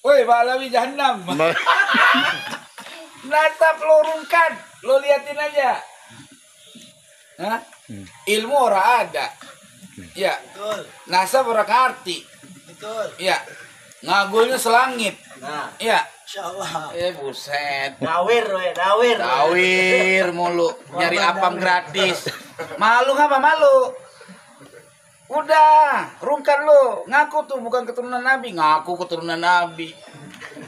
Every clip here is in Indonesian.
Woi, Balawi Jahannam. Natap lo rungkan, lo liatin aja. Hah? Ilmu orang ada. Ya. Betul. Nasab orang ngerti. Betul. Ya. Ngagulnya selangit. Nah, Ya. insyaallah. Buset. Nawir we, nawir. Tawir mulu, nyari apam gratis. Malu ngapa malu? Udah, rungkan lo. Ngaku tuh bukan keturunan Nabi, ngaku keturunan Nabi.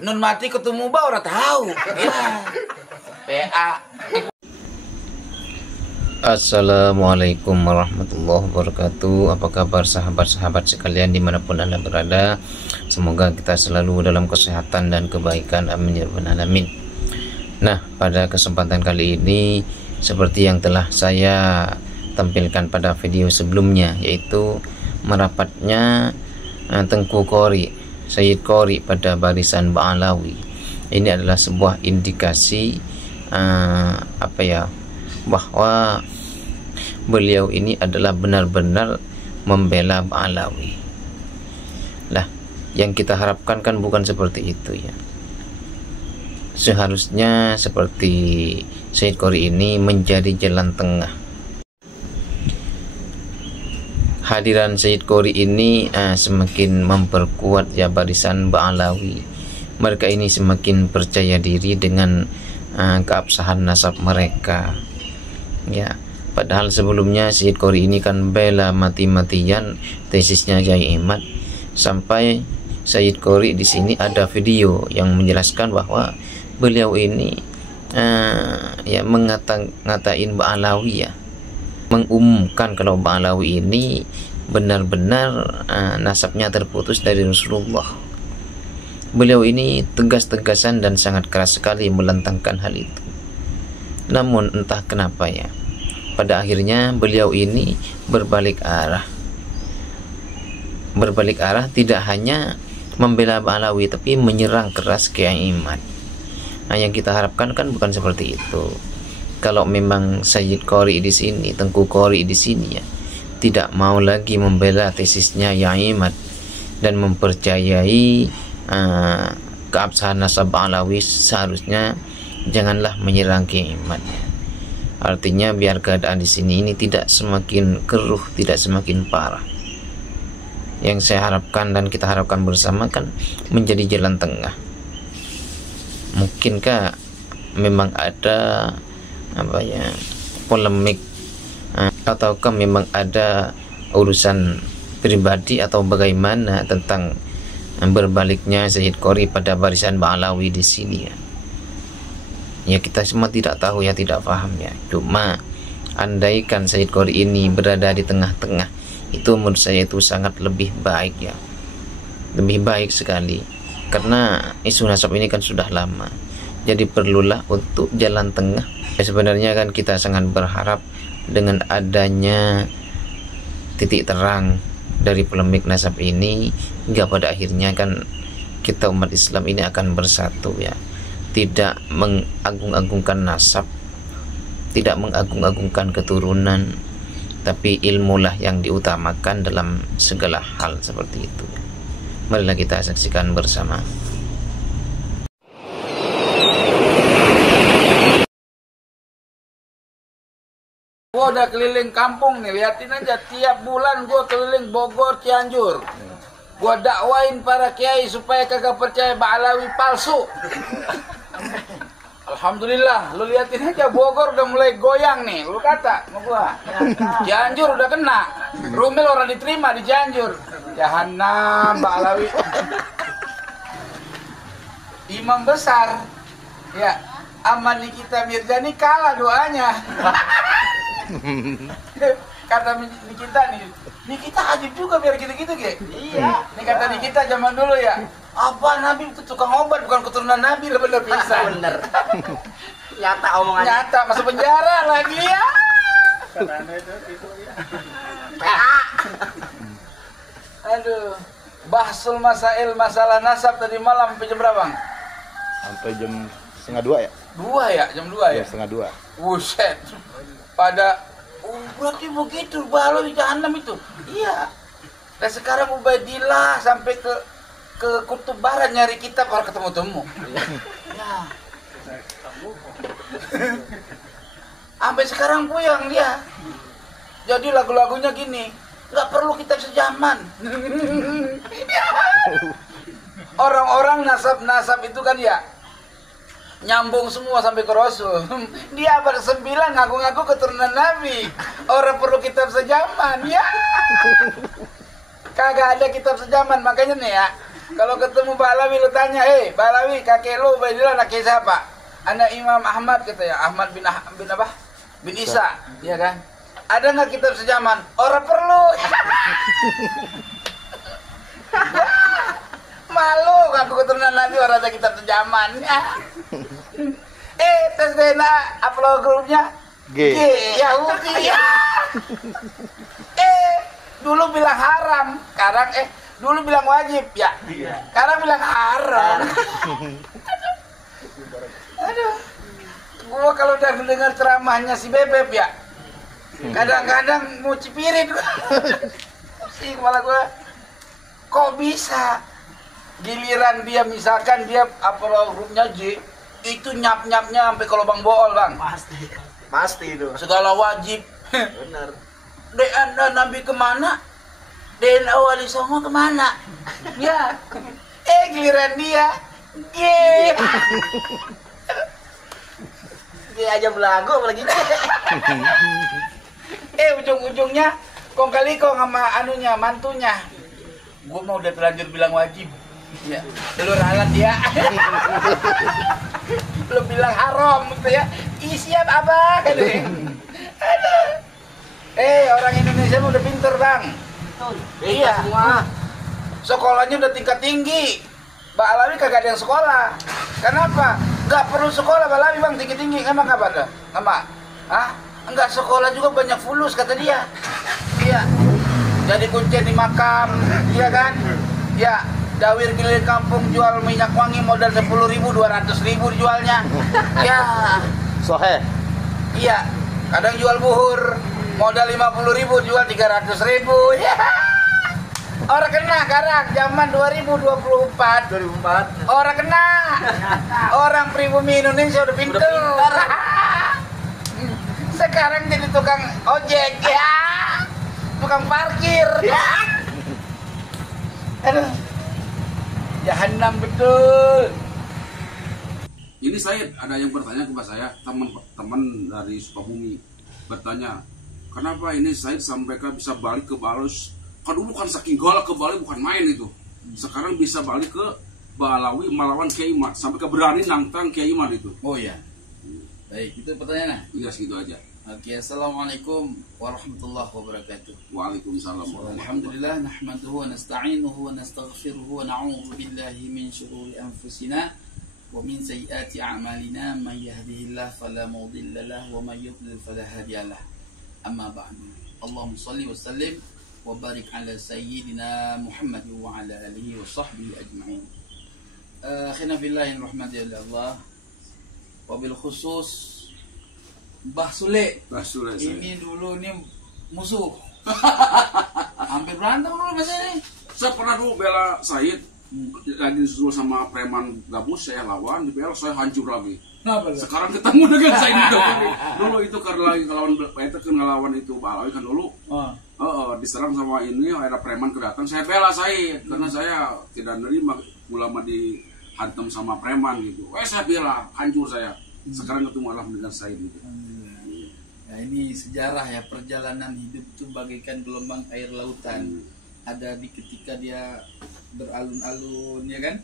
Nun mati ketemu ba orang tahu. Ya. PA. Assalamualaikum warahmatullahi wabarakatuh. Apa kabar sahabat-sahabat sekalian dimanapun anda berada? Semoga kita selalu dalam kesehatan dan kebaikan, amin ya rabbal alamin. Nah, pada kesempatan kali ini seperti yang telah saya tampilkan pada video sebelumnya, yaitu merapatnya Tengku Qori, Sayyid Qori pada barisan Ba'alawi. Ini adalah sebuah indikasi bahwa beliau ini adalah benar-benar membela Ba'alawi. Lah, yang kita harapkan kan bukan seperti itu ya. Seharusnya seperti Sayyid Qori ini menjadi jalan tengah. Hadiran Sayyid Qori ini semakin memperkuat ya barisan Ba'alawi. Mereka ini semakin percaya diri dengan keabsahan nasab mereka. Ya, padahal sebelumnya Sayyid Qori ini kan bela mati-matian tesisnya Yai Imad, sampai Sayyid Qori di sini ada video yang menjelaskan bahwa beliau ini ngatain Ba'alawi ya, mengumumkan kalau Ba'alawi ini benar-benar nasabnya terputus dari Rasulullah. Beliau ini tegas-tegasan dan sangat keras sekali melantangkan hal itu. Namun entah kenapa ya, pada akhirnya beliau ini berbalik arah. Berbalik arah tidak hanya membela Ba'alawi tapi menyerang keras Kiai Imad. Nah, yang kita harapkan kan bukan seperti itu. Kalau memang Sayyid Qori di sini, Tengku Qori di sini ya, tidak mau lagi membela tesisnya Yai Imad dan mempercayai keabsahan nasab Ba'alawi, seharusnya janganlah menyerang Kiai Imad. Artinya biar keadaan di sini ini tidak semakin keruh, tidak semakin parah. Yang saya harapkan dan kita harapkan bersama kan menjadi jalan tengah. Mungkinkah memang ada polemik ataukah memang ada urusan pribadi atau bagaimana tentang berbaliknya Sayyid Qori pada barisan Ba'alawi di sini ya. Ya, kita semua tidak tahu ya, tidak paham ya. Cuma andaikan Sayyid Qori ini berada di tengah-tengah, itu menurut saya itu sangat lebih baik ya. Lebih baik sekali. Karena isu nasab ini kan sudah lama. Jadi perlulah untuk jalan tengah. Ya, sebenarnya kan kita sangat berharap dengan adanya titik terang dari polemik nasab ini, hingga pada akhirnya kan kita umat Islam ini akan bersatu ya. Tidak mengagung-agungkan nasab, tidak mengagung-agungkan keturunan, tapi ilmulah yang diutamakan dalam segala hal seperti itu. Marilah kita saksikan bersama. Gua udah keliling kampung nih, liatin aja tiap bulan gua keliling Bogor, Cianjur. Gua dakwain para kiai supaya kagak percaya Ba'alawi palsu. Alhamdulillah, lu liatin aja Bogor udah mulai goyang nih. Lu kata sama gua. Cianjur udah kena. Rumil orang diterima di Cianjur. Jahannam Ba'alawi. Imam besar ya, Amani kita Mirjani kalah doanya. Kata Nikita nih, Nikita ajib juga biar gitu-gitu ge. Iya. Ini kata Nikita zaman dulu ya. Apa Nabi itu tukang obat, bukan keturunan Nabi, bener bisa. Bener. Nyata omongannya. Nyata, masuk penjara lagi ya. Aduh. Bahsul masail masalah nasab tadi malam sampai jam berapa, Bang? Sampai jam 1:30 ya? 2 ya, jam 2 ya? Jam 1:30. Buset. Pada berarti begitu Ba'alawi Jahannam itu. Iya. Dan sekarang Ubaidillah sampai ke ke kutub barat nyari kitab baru ketemu-temu. Ya. Sampai sekarang puyeng dia. Jadi lagu-lagunya gini, nggak perlu kitab sejaman. Orang-orang nasab itu kan ya nyambung semua sampai ke Rasul. Dia abad 9 ngaku-ngaku keturunan Nabi. Orang perlu kitab sejaman ya. Kagak ada kitab sejaman, makanya nih ya. Kalau ketemu Balawi lu tanya, Balawi kakek lu Ubaidillah anak siapa? Anak Imam Ahmad kata ya, Ahmad bin apa? Bin Isa, ya kan? Ada nggak kitab sejaman? Orang perlu. Malu ngaku keturunan Nabi orang ada kitab sejaman. Tes DNA upload grupnya G. Yahudi. Dulu bilang haram, sekarang dulu bilang wajib ya. Sekarang bilang haram. Aduh. Gua kalau udah mendengar ceramahnya si Bebep ya, kadang-kadang mau cipirit gua. Si kepala gua, kok bisa? Giliran dia misalkan dia upload grupnya J, itu nyap-nyapnya sampai ke lubang bool, Bang. Pasti itu. Segala wajib. Benar. DNA Nabi kemana? DNA Wali Songo kemana? Ya. Giliran dia G. Dia aja belagu apalagi. Ujung-ujungnya kong kali kong sama anunya, mantunya. Gua mau udah terlanjur bilang wajib. Ya. Lu ralat dia. Lu bilang haram gitu ya. Siap abah kan. Orang Indonesia udah pinter, Bang. Iya. Semua. Sekolahnya udah tingkat tinggi. Mbak Alawi kagak ada yang sekolah. Kenapa? Nggak perlu sekolah Mbak Alawi, Bang, tinggi-tinggi. Emang apa ada? Emang? Enggak sekolah juga banyak fulus kata dia. Iya. Jadi kuncen di makam, iya kan? Ya, dawir keliling kampung jual minyak wangi modal 10.000, 200.000 dijualnya. Ya. Sohe. Iya. Kadang jual buhur modal 50.000 jual 300.000. Ya. Orang kena sekarang zaman 2024. Orang kena. Orang pribumi Indonesia udah pintar. Sekarang jadi tukang ojek ya. Tukang parkir ya. Aduh. Jahanam betul. Ini saya ada yang bertanya kepada saya, teman-teman dari Sukabumi bertanya, kenapa ini Said sampai bisa balik ke Balus? Kan dulu kan saking galak ke Bali bukan main itu. Sekarang bisa balik ke Balawi melawan Kiai Imad, sampai ke berani nantang Kiai Imad itu. Oh iya. Baik, itu pertanyaannya. Iya, segitu aja. Oke, assalamualaikum warahmatullahi wabarakatuh. Waalaikumsalam warahmatullahi Alhamdulillah, nahmaduhu wa nasta'inuhu wa nastaghfiruhu wa na'udzu billahi min syururi anfusina wa min sayyiati a'malina, may yahdihillahu fala mudilla lahu wa may yudlil fala hadiyalah. Amma ba'du. Allahumma shalli wa sallim wa barik ala sayyidina Muhammad wa ala alihi wa sahbihi ajma'in. Akhina billahi rahmati Allah. Wabil khusus Mbah Sule. Ini dulu ini musuh. Hampir berantem dulu biasanya. Saya pernah dulu bela Said. Lagi disusul sama preman gabus, saya lawan, dibela saya hancur lagi. Sekarang ketemu dengan Said itu. Dulu itu karena lagi ngelawan itu Balawi kan dulu. Diserang sama ini, ada preman kedatang, saya bela Said karena saya tidak nerima ulama dihantam sama preman gitu. Saya bela, hancur saya. Sekarang ketemu dengan Said gitu. Nah, ini sejarah ya, perjalanan hidup itu bagaikan gelombang air lautan. Ada di ketika dia beralun-alun ya kan,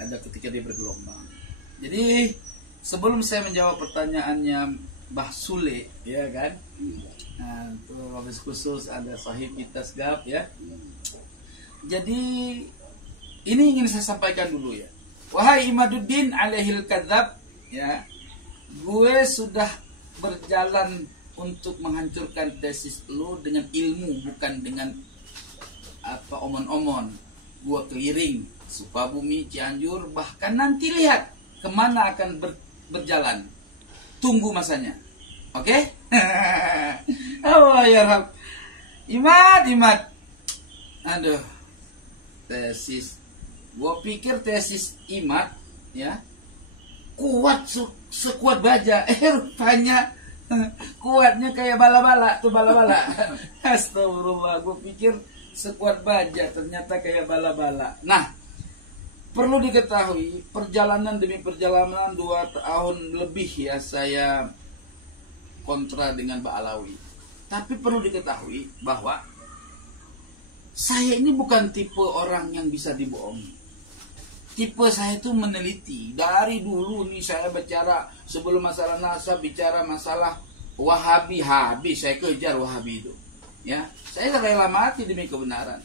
ada ketika dia bergelombang. Jadi sebelum saya menjawab pertanyaannya Mbah Sule ya kan, nah itu habis khusus ada sahib kita segap ya. Jadi ini ingin saya sampaikan dulu ya, wahai Imaduddin alaihil kadzab ya, gue sudah berjalan untuk menghancurkan tesis lu dengan ilmu, bukan dengan apa omon-omon. Gua keliling Sukabumi, Cianjur, bahkan nanti lihat kemana akan berjalan. Tunggu masanya. Oke? Oh ya Rab. Imad. Aduh. Tesis Gue pikir tesis IMAT ya kuat sekuat baja. Rupanya kuatnya kayak bala-bala tuh, bala-bala. Astagfirullah, gue pikir sekuat baja, ternyata kayak bala-bala. Nah, perlu diketahui perjalanan demi perjalanan 2 tahun lebih ya saya kontra dengan Mbak Alawi. Tapi perlu diketahui bahwa saya ini bukan tipe orang yang bisa dibohongi. Tipe saya itu meneliti. Dari dulu nih saya bicara sebelum masalah nasab, bicara masalah Wahabi, habis saya kejar Wahabi itu. Ya, saya rela mati demi kebenaran.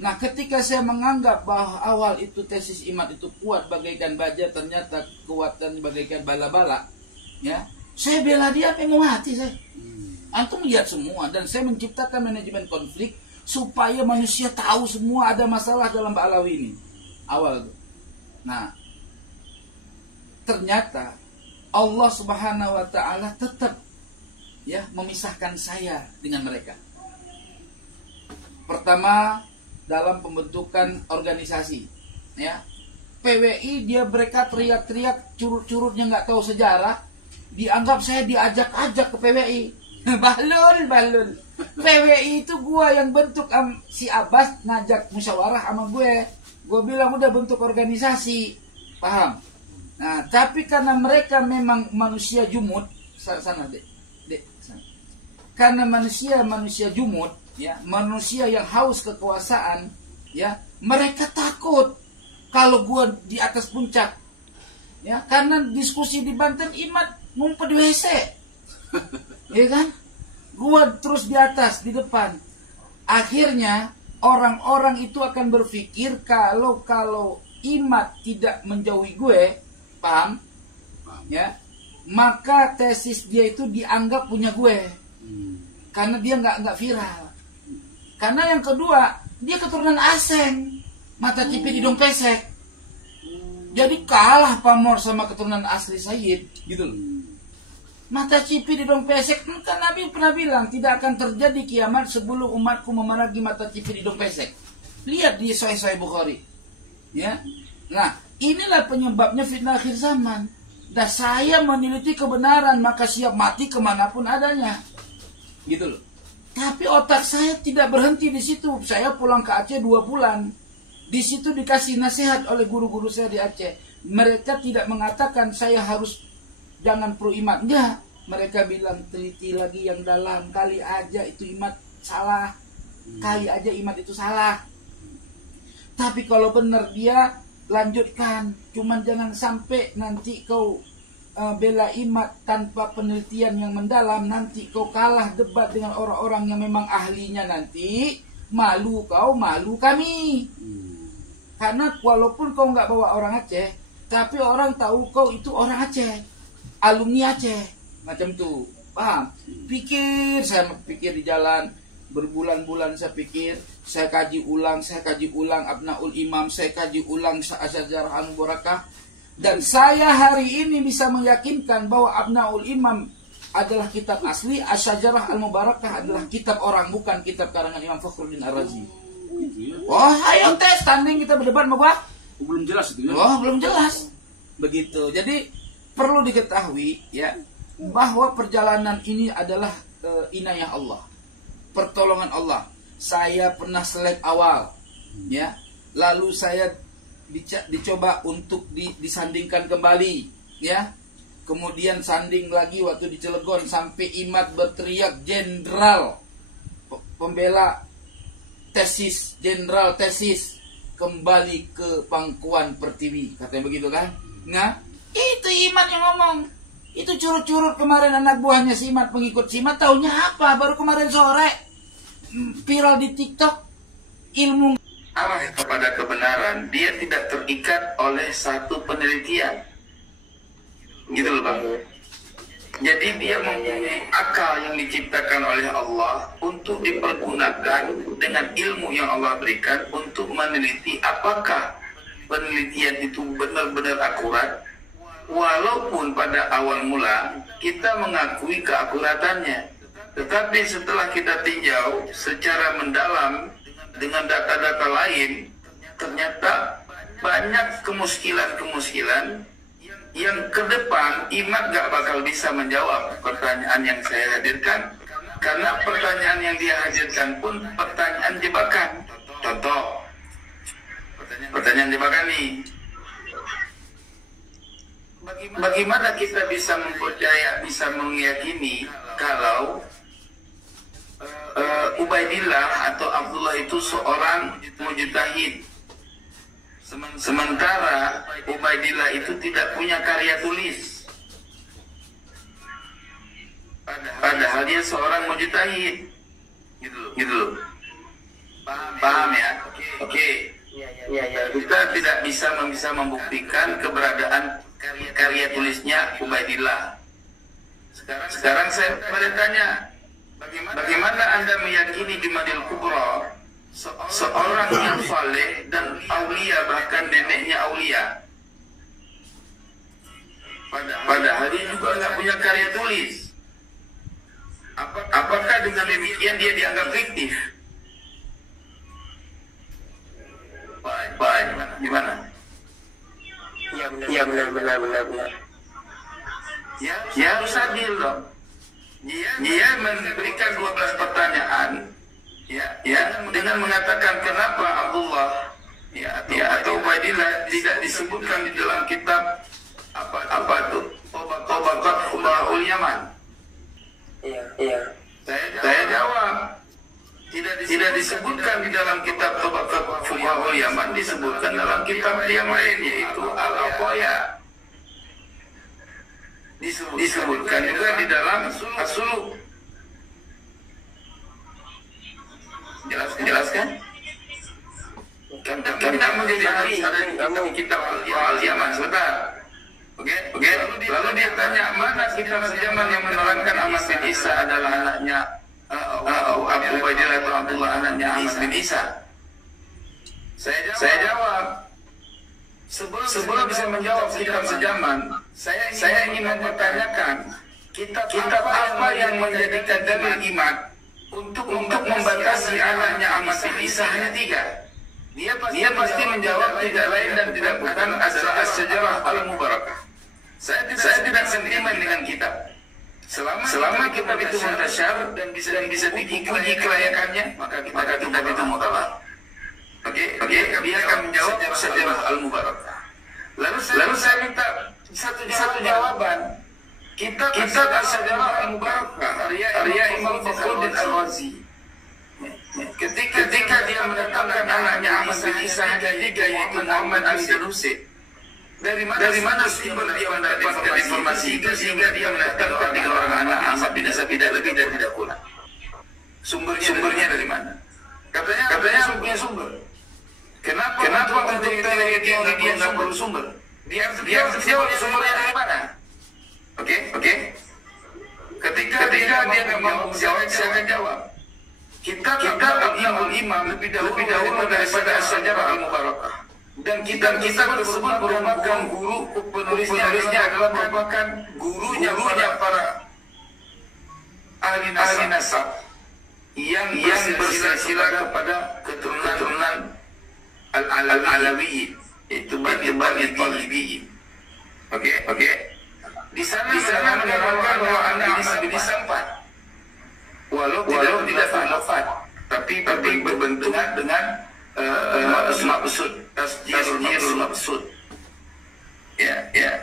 Nah, ketika saya menganggap bahwa awal itu tesis IMAT itu kuat bagaikan baja, ternyata kekuatan bagaikan bala-bala, ya, saya bela dia sampai mau mati saya. Antum lihat semua, dan saya menciptakan manajemen konflik supaya manusia tahu semua ada masalah dalam Mbak Alawi ini. Awal. Nah, ternyata Allah Subhanahu wa taala tetap ya memisahkan saya dengan mereka. Pertama, dalam pembentukan organisasi, ya. PWI mereka teriak-teriak curut-curutnya nggak tahu sejarah, dianggap saya diajak-ajak ke PWI. Balun. PWI itu gua yang bentuk, si Abbas ngajak musyawarah sama gue. Gue bilang udah bentuk organisasi, paham? Nah, tapi karena mereka memang manusia jumud, sana dek, sana. Karena manusia jumud, ya, manusia yang haus kekuasaan, ya, mereka takut kalau gue di atas puncak, ya, karena diskusi di Banten IMAT ngumpet di WC, ya kan? Gue terus di atas, di depan, akhirnya orang-orang itu akan berpikir kalau IMAT tidak menjauhi gue, paham? Ya, maka tesis dia itu dianggap punya gue, karena dia nggak viral. Karena yang kedua, dia keturunan Aseng, mata cipit hidung pesek, jadi kalah pamor sama keturunan asli Sayyid, gitu loh. Mata cipit hidung pesek, kan Nabi pernah bilang tidak akan terjadi kiamat sebelum umatku memeragi mata cipit hidung pesek. Lihat di Sahih Bukhari, ya. Nah, inilah penyebabnya fitnah akhir zaman. Dan saya meneliti kebenaran, maka siap mati kemanapun adanya, gitu loh. Tapi otak saya tidak berhenti di situ. Saya pulang ke Aceh 2 bulan. Di situ dikasih nasihat oleh guru-guru saya di Aceh. Mereka tidak mengatakan saya harus jangan pro IMAT, enggak. Mereka bilang teliti lagi yang dalam, kali aja itu IMAT salah, kali aja IMAT itu salah. Tapi kalau benar dia lanjutkan, cuman jangan sampai nanti kau bela IMAT tanpa penelitian yang mendalam, nanti kau kalah debat dengan orang-orang yang memang ahlinya, nanti malu kau, malu kami. Karena walaupun kau nggak bawa orang Aceh, tapi orang tahu kau itu orang Aceh, alumni Aceh, macam tuh, paham? Saya pikir di jalan, berbulan-bulan saya pikir, saya kaji ulang Abnaul Imam, saya kaji ulang Asy-Syajarah Al-Mubarakah, dan saya hari ini bisa meyakinkan bahwa Abnaul Imam adalah kitab asli, Asy-Syajarah Al-Mubarakah adalah kitab orang, bukan kitab karangan Imam Fakhruddin Ar-Razi. Oh, ayo tes, tanding kita berdebat sama gua. Belum jelas itu ya? Oh, belum jelas. Begitu. Jadi perlu diketahui ya bahwa perjalanan ini adalah inayah Allah, pertolongan Allah. Saya pernah selek awal, ya. Lalu saya dicoba untuk disandingkan kembali, ya. Kemudian sanding lagi waktu di Cilegon sampai IMAT berteriak jenderal pembela tesis, jenderal tesis kembali ke pangkuan Pertiwi, katanya begitu kan? Nah, itu IMAT yang ngomong. Itu curut-curut kemarin anak buahnya si IMAT, pengikut si IMAT, taunya apa? Baru kemarin sore viral di TikTok, ilmu arah kepada kebenaran, dia tidak terikat oleh satu penelitian, gitu loh Bang. Jadi dia mempunyai akal yang diciptakan oleh Allah untuk dipergunakan dengan ilmu yang Allah berikan untuk meneliti apakah penelitian itu benar-benar akurat, walaupun pada awal mula kita mengakui keakuratannya, tetapi setelah kita tinjau secara mendalam dengan data-data lain, ternyata banyak kemuskilan yang ke depan Imad gak bakal bisa menjawab pertanyaan yang saya hadirkan, karena pertanyaan yang dia hadirkan pun pertanyaan jebakan. Contoh, pertanyaan jebakan nih. Bagaimana kita bisa mempercaya, bisa meyakini kalau Ubaidillah atau Abdullah itu seorang mujtahid, sementara Ubaidillah itu tidak punya karya tulis, padahal dia seorang mujtahid, gitu loh. Paham ya? Oke. Kita tidak bisa membuktikan keberadaan karya tulisnya Ubaidillah. Sekarang saya bertanya, bagaimana Anda meyakini di Madil Kubra seorang yang saleh dan aulia, bahkan neneknya aulia, padahal dia juga nggak punya karya tulis? Apakah dengan demikian dia dianggap fiktif? Pak, gimana? Ya benar. Ya harus adil dong. Dia memberikan 12 pertanyaan, ya dengan mengatakan kenapa Abdullah atau Ubaidillah tidak disebutkan di dalam kitab apa tuh Tabaqat Fuqaha'ul Yaman. Iya. Saya jawab, tidak disebutkan di dalam kitab Tabaqat Fuqaha'ul Yaman, disebutkan dalam kitab yang lain, yaitu Al-Aqaya. Disebutkan juga di dalam As-Suluk. Jelaskan? Kan menjadi ahli ada di kitab Al-Yaman. Sebentar. Oke. Lalu dia tanya, mana kitab sejaman yang menerangkan Ahmad bin Isa adalah anaknya Abu Ubaidillah atau Abdullah, anaknya Ahmad bin Isa? Saya jawab, sebelum bisa menjawab kitab sejaman, saya ingin mempertanyakan kitab apa yang menjadikan dalil Imad untuk membatasi anaknya Ahmad bin Isa hanya 3. Dia pasti menjawab tidak lain dan tidak bukan adalah As-Sajarah Al-Mubarakah. Saya tidak sentimen dengan kitab. Selama kitab itu muntasyar dan bisa diuji kelayakannya, maka kitab itu mutabak. Oke, dia akan menjawab As-Sajarah Al-Mubarakah. Lalu saya minta satu jawaban. Kitab As-Sajarah Al-Mubarakah karya Imam Fakhruddin Al-Razi. Ketika dia menetapkan anaknya Ahmad bin Isa hanya 3, yaitu Muhammad Al-Jalusi, dari mana sumber dia mendapatkan informasi itu sehingga dia menetapkan 3 orang anak Ahmad bin Isa, tidak lebih dan tidak kurang? Sumbernya dari mana? Katanya punya sumber. Kenapa untuk teori dia nggak perlu sumber? Dia sumbernya dari mana? Oke. Ketika dia nggak mau jawab, saya akan jawab. Kitab Al-Imam lebih dahulu daripada As-Sajarah Al-Mubarakah. Dan kitab tersebut merupakan guru penulisnya adalah merupakan gurunya para ahli nasab yang bersilsilah kepada keturunan Al-Alawiyyin, itu Bani Talibiyin. Oke. Di sana menerangkan bahwa anak bin Isa 4. Walau tidak wafat, tapi berbentuk dengan maksud tasjirul maksud. Ya.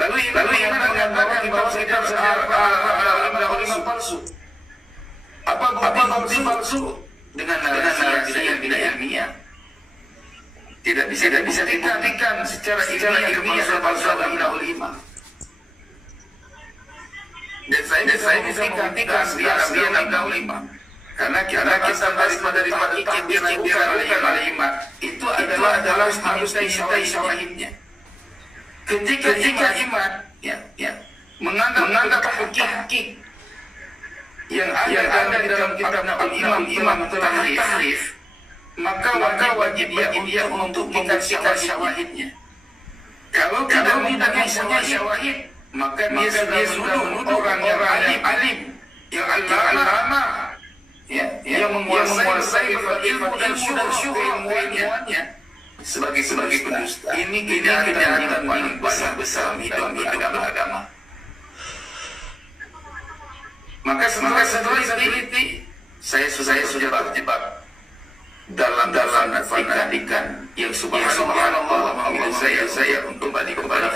Lalu Imam mengatakan bahwa kitab sejarah Al-Imam palsu. Apa bukti palsu? Dengan narasi yang tidak ilmiah. Tidak bisa dibuktikan secara ilmiah palsu Al-Imam. Dan saya bisa membuktikan dia Imam. Karena kita daripada ikim yang dilakukan oleh Imam itu adalah harus dimintai syawahidnya. Ketika Imam menganggap hakik yang ada di dalam kitab Imam tahrif, maka wajib dia untuk membuktikan syawahidnya. Kalau tidak mempunyai syawahid, maka dia sudah menuduh orang yang alim, yang al-lama, yang menguasai ilmu dan syuhur ilmuannya, sebagai pendusta. Ini kejahatan paling besar hidup agama. Maka setelah teliti, saya sudah terjebak dalam fanatikan yang subhanallah memanggil saya untuk kembali kepada